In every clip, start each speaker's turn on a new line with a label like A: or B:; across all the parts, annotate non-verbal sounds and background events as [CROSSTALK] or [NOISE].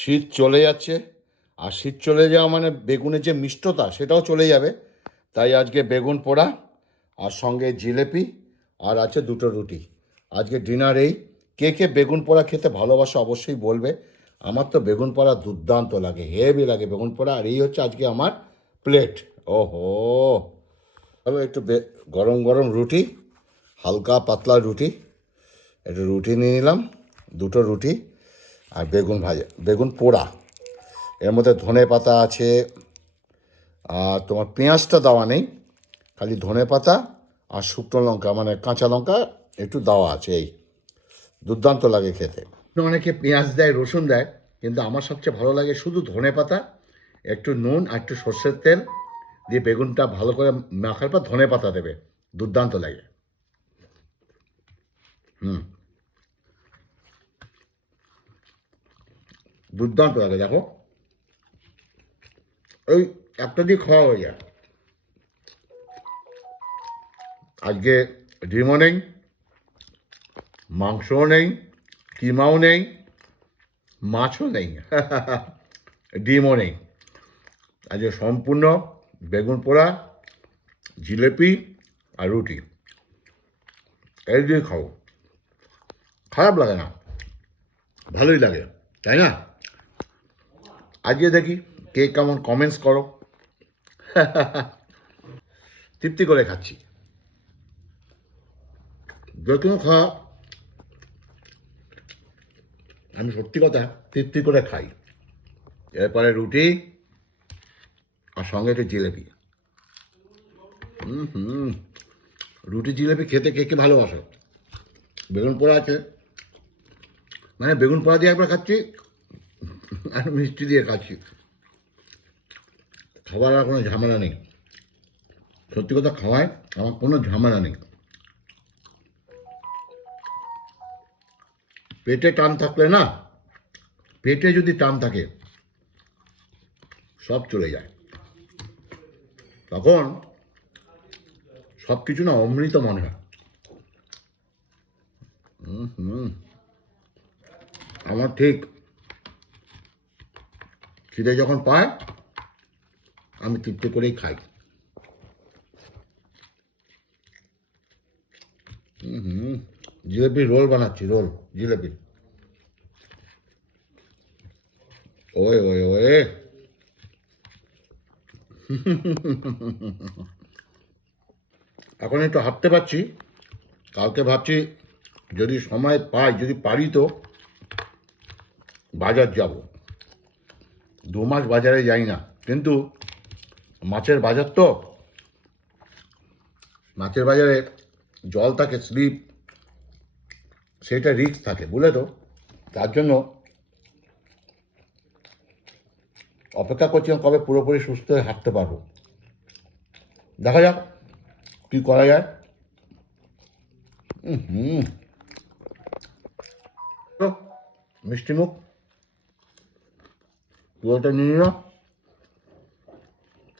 A: শীত চলে যাচ্ছে। আর শীত চলে যাওয়া মানে বেগুনের যে মিষ্টতা, সেটাও চলে যাবে। তাই আজকে বেগুন পোড়া, আর সঙ্গে জিলেপি, আর আছে দুটো রুটি। আজকে ডিনার এই। কে কে বেগুন পোড়া খেতে ভালোবাসে অবশ্যই বলবে। আমার তো বেগুন পোড়া দুর্দান্ত লাগে, হেভি লাগে বেগুন পোড়া। আর এই হচ্ছে আজকে আমার প্লেট। ওহো! তবে একটু গরম গরম রুটি, হালকা পাতলা রুটি। একটু রুটি নিয়ে নিলাম, দুটো রুটি। আর বেগুন ভাজা, বেগুন পোড়া। এর মধ্যে ধনে পাতা আছে, আর তোমার পেঁয়াজটা দেওয়া নেই, খালি ধনে পাতা আর শুকনো লঙ্কা মানে কাঁচা লঙ্কা একটু দেওয়া আছে, এই। দুর্দান্ত লাগে খেতে। অনেকে পেঁয়াজ দেয়, রসুন দেয়, কিন্তু আমার সবচেয়ে ভালো লাগে শুধু ধনে পাতা, একটু নুন আর একটু সর্ষের তেল দিয়ে বেগুনটা ভালো করে মাখার পর ধনে পাতা দেবে, দুর্দান্ত লাগে। হুম। দুর্দান্ত লাগে, দেখো। ওই একটা দিয়ে খাওয়া হয়ে যায়। আজকে ডিমও নেই, মাংসও নেই, কিমাও নেই, মাছও নেই, [LAUGHS] ডিমও নেই। আজকে সম্পূর্ণ বেগুন পোড়া, জিলেপি আর রুটি। এই দিয়ে খাও। খারাপ লাগে না, ভালোই লাগে, তাই না? আজকে দেখি কে কেমন কমেন্টস করো। তৃপ্তি করে খাচ্ছি। যে কোনো খাওয়া, আমি সত্যি কথা তৃপ্তি করে খাই। এরপরে রুটি আর সঙ্গে একটু জিলেপি। হুম রুটি, জিলেপি খেতে কে কে ভালোবাসো? বেগুন পোড়া আছে। মানে বেগুন পোড়া দিয়ে একবার খাচ্ছি আর মিষ্টি দিয়ে খাচ্ছি। খাবার আর কোনো ঝামেলা নেই। সত্যি কথা খাওয়ায়, আমার কোনো ঝামেলা নেই। পেটে টান থাকলে না, পেটে যদি টান থাকে, সব চলে যায়। তখন সব কিছু না অমৃত মনে হয়। হুম। আমার ঠিক খিদে যখন পায়, আমি তৃপ্তি করেই খাই। হুম হুম। জিলেপি রোল বানাচ্ছি, রোল, জিলেপি। ওয়ে ওয়ে ওয়ে এখন একটু হাঁটতে পারছি। কালকে ভাবছি, যদি সময় পাই, যদি পারি তো বাজার যাব। দু মাস বাজারে যাই না। কিন্তু মাছের বাজার তো, মাছের বাজারে জল থাকে, স্লিপ, সেটা রিস্ক থাকে, বুঝলে তো? তার জন্য অপেক্ষা করছিলাম কবে পুরোপুরি সুস্থ হয়ে হাঁটতে পারব। দেখা যাক কি করা যায়। হুম হুম। মিষ্টি মুখ। পুরোটা নিয়ে নাও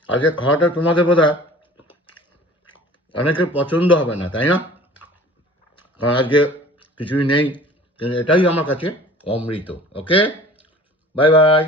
A: আজকে খাওয়াটা তোমাদের বোধ হয় অনেকের পছন্দ হবে না, তাই না? কারণ আজকে কিছুই নেই, কিন্তু এটাই আমার কাছে অমৃত ওকে বাই বাই